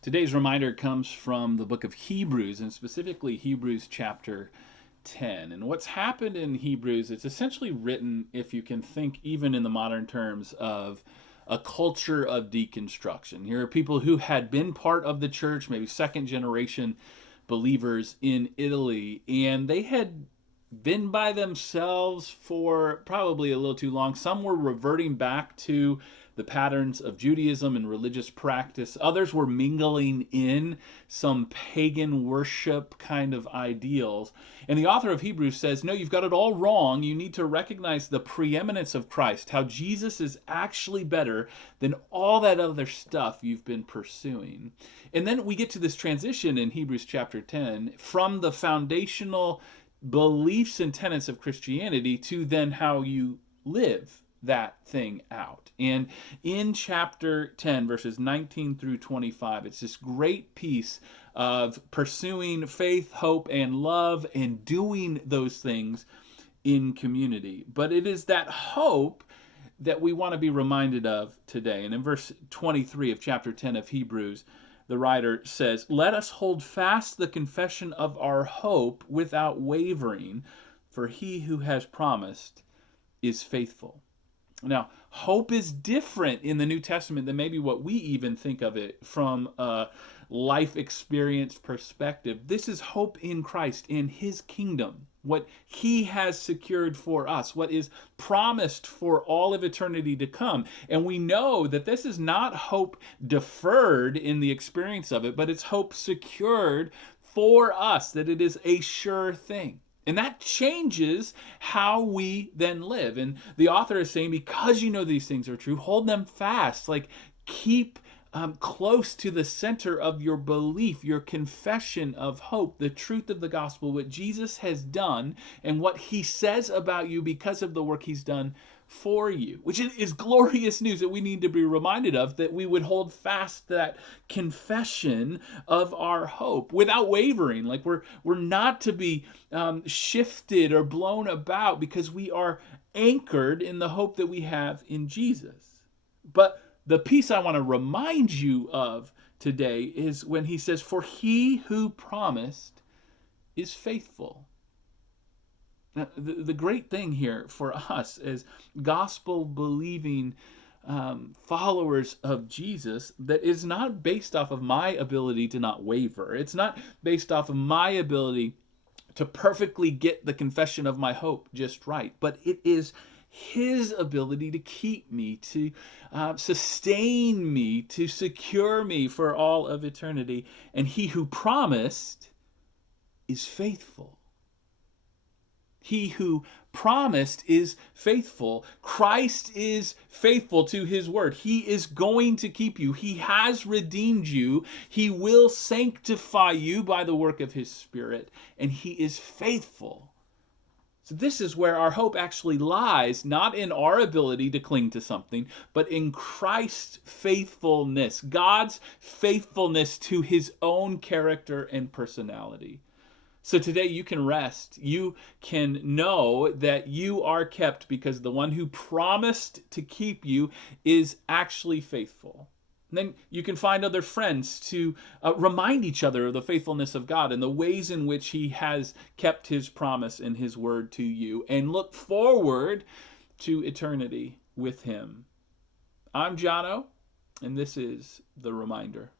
Today's reminder comes from the book of Hebrews, and specifically Hebrews chapter 10. And what's happened in Hebrews, it's essentially written, if you can think even in the modern terms, of a culture of deconstruction. Here are people who had been part of the church, maybe second generation believers in Italy, and they had been by themselves for probably a little too long. Some were reverting back to the patterns of Judaism and religious practice. Others were mingling in some pagan worship kind of ideals. And the author of Hebrews says, no, you've got it all wrong. You need to recognize the preeminence of Christ, how Jesus is actually better than all that other stuff you've been pursuing. And then we get to this transition in Hebrews chapter 10 from the foundational beliefs and tenets of Christianity to then how you live that thing out. And in chapter 10, verses 19 through 25, it's this great piece of pursuing faith, hope, and love and doing those things in community. But it is that hope that we want to be reminded of today. And in verse 23 of chapter 10 of Hebrews, the writer says, "Let us hold fast the confession of our hope without wavering, for he who has promised is faithful." Now, hope is different in the New Testament than maybe what we even think of it from a life experience perspective. This is hope in Christ, in his kingdom, what he has secured for us, what is promised for all of eternity to come. And we know that this is not hope deferred in the experience of it, but it's hope secured for us, that it is a sure thing. And that changes how we then live. And the author is saying, because you know these things are true, hold them fast. Like, keep close to the center of your belief, your confession of hope, the truth of the gospel, what Jesus has done, and what he says about you because of the work he's done for you, which is glorious news that we need to be reminded of, that we would hold fast that confession of our hope without wavering. Like, we're not to be shifted or blown about, because we are anchored in the hope that we have in Jesus. But the piece I want to remind you of today is when he says, "For he who promised is faithful." Now, the great thing here for us as gospel believing followers of Jesus, that is not based off of my ability to not waver. It's not based off of my ability to perfectly get the confession of my hope just right, but it is his ability to keep me, to sustain me, to secure me for all of eternity. And he who promised is faithful. He who promised is faithful. Christ is faithful to his word. He is going to keep you. He has redeemed you. He will sanctify you by the work of his Spirit, and he is faithful. So this is where our hope actually lies, not in our ability to cling to something, but in Christ's faithfulness, God's faithfulness to his own character and personality. So today you can rest. You can know that you are kept because the one who promised to keep you is actually faithful. And then you can find other friends to remind each other of the faithfulness of God and the ways in which he has kept his promise and his word to you, and look forward to eternity with him. I'm Jono, and this is The Reminder.